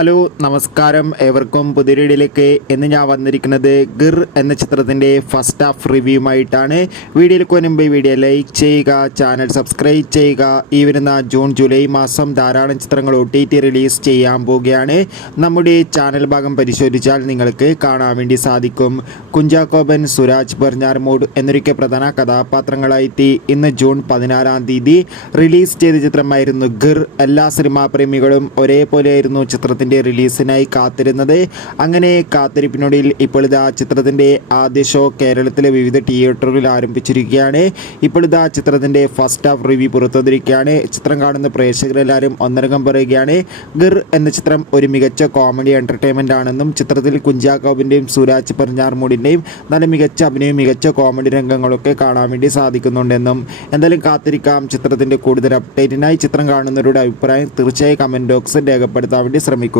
Hello നമസ്കാരം, ഏവർക്കും പുതിയ വീഡിയോയിലേക്ക് ഇന്ന് ഞാൻ വന്നിരിക്കുന്നത് ഗിർ എന്ന ചിത്രത്തിൻ്റെ ഫസ്റ്റ് ഹാഫ് റിവ്യൂമായിട്ടാണ്. വീഡിയോയിലേക്ക് വരുമ്പോൾ വീഡിയോ ലൈക്ക് ചെയ്യുക, ചാനൽ സബ്സ്ക്രൈബ് ചെയ്യുക. ഈ വരുന്ന ജൂൺ ജൂലൈ മാസം ധാരാളം ചിത്രങ്ങൾ OTT റിലീസ് ചെയ്യാൻ പോവുകയാണ്. നമ്മുടെ ചാനൽ ഭാഗം പരിശോധിച്ചാൽ നിങ്ങൾക്ക് കാണാൻ വേണ്ടി സാധിക്കും. കുഞ്ചാക്കോബൻ, സുരാജ് ബർഞ്ഞാർമൂഡ് എന്നൊക്കെ പ്രധാന കഥാപാത്രങ്ങളായി ഇന്ന് ജൂൺ 14-ാം തീയതി റിലീസ് ചെയ്ത ചിത്രമായിരുന്നു ഗിർ. എല്ലാ സിനിമാ പ്രേമികളും ഒരേപോലെയായിരുന്നു ചിത്രത്തിൻ്റെ റിലീസിനായി കാത്തിരുന്നത്. അങ്ങനെ കാത്തിരിപ്പിനൊടുവിൽ ഇപ്പോൾ ഇതാ ചിത്രത്തിൻ്റെ ആദ്യ ഷോ കേരളത്തിലെ വിവിധ തിയേറ്ററുകളിൽ ആരംഭിച്ചിരിക്കുകയാണ്. ഇപ്പോൾ ഇതാ ചിത്രത്തിൻ്റെ ഫസ്റ്റ് ഹാഫ് റിവ്യൂ പുറത്തുവന്നിരിക്കുകയാണ്. ചിത്രം കാണുന്ന പ്രേക്ഷകരെല്ലാവരും ഒന്നടങ്കം പറയുകയാണ് ഗിർ എന്ന ചിത്രം ഒരു മികച്ച കോമഡി എൻ്റർടൈൻമെൻ്റ് ആണെന്നും ചിത്രത്തിൽ കുഞ്ചാക്കോബിൻ്റെയും സുരാജ് ബർഞ്ഞാർമൂഡിൻ്റെയും നല്ല മികച്ച അഭിനയം, മികച്ച കോമഡി രംഗങ്ങളൊക്കെ കാണാൻ വേണ്ടി സാധിക്കുന്നുണ്ടെന്നും. എന്തായാലും കാത്തിരിക്കാം ചിത്രത്തിൻ്റെ കൂടുതൽ അപ്ഡേറ്റിനായി. ചിത്രം കാണുന്നവരുടെ അഭിപ്രായം തീർച്ചയായും കമൻറ്റ് ബോക്സിൽ രേഖപ്പെടുത്താൻ വേണ്ടി ശ്രമിക്കുക.